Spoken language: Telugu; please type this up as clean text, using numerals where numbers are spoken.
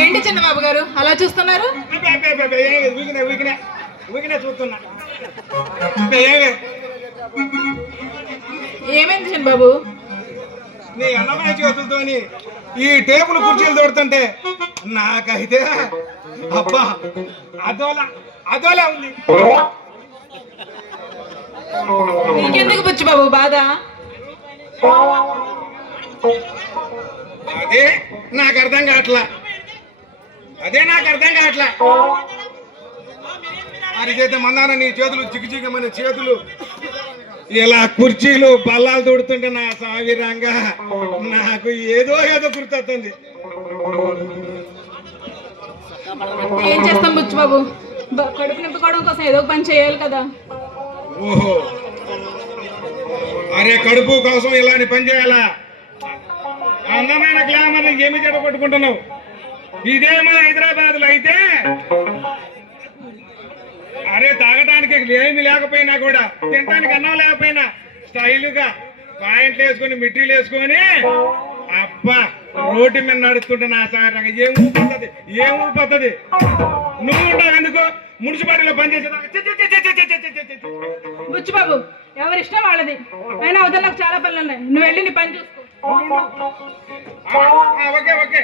ఏంటి చిన్నబాబు గారు అలా చూస్తున్నారు? చూస్తున్నా. ఏమైంది చిన్నబాబు? నీ అన్నమయ్య చేతులతోని ఈ టేబుల్ కుర్చీలు దొరుకుతుంటే నాకైతే అబ్బా అదోలా ఉంది. నీకెందుకు బుచ్చిబాబు బాధ? అదే నాకు అర్థం కావట్లా. అరిచేత మందాన నీ చేతులు చికిచికమైన చేతులు ఇలా కుర్చీలు బల్లాలు తోడుతుంటే నా సావిరంగా నాకు ఏదో గుర్తొస్తుంది. ఏం చేస్తాం బుచ్చిబాబు, కడుపు నింపుకోవడం కోసం ఏదో ఒక పని చేయాలి కదా. ఓహో, అరే కడుపు కోసం ఇలాంటి పని చేయాలా? అందమైన గ్లామర్ ఏమి చెడ కొట్టుకుంటున్నావు? ఇదేమో హైదరాబాద్ లో అయితే అరే తాగటానికి ఏమి లేకపోయినా కూడా తినటానికి అన్నం లేకపోయినా స్టైలుగా పాయింట్లు వేసుకొని మిట్రీలు వేసుకొని అబ్బా రోడ్డు మీద నడుస్తుంటే నా సాగరంగా ఏం ఊపొస్తుంది. నువ్వు ఉంటావు ఎందుకు మున్సిపాలిటీలో పనిచేసేదాకా? బుచ్చిబాబు ఎవరిష్టం వాళ్ళది. అయినా అవతల నాకు చాలా పనులు ఉన్నాయి, నువ్వు వెళ్ళి నీ పని చూసుకో. ఓకే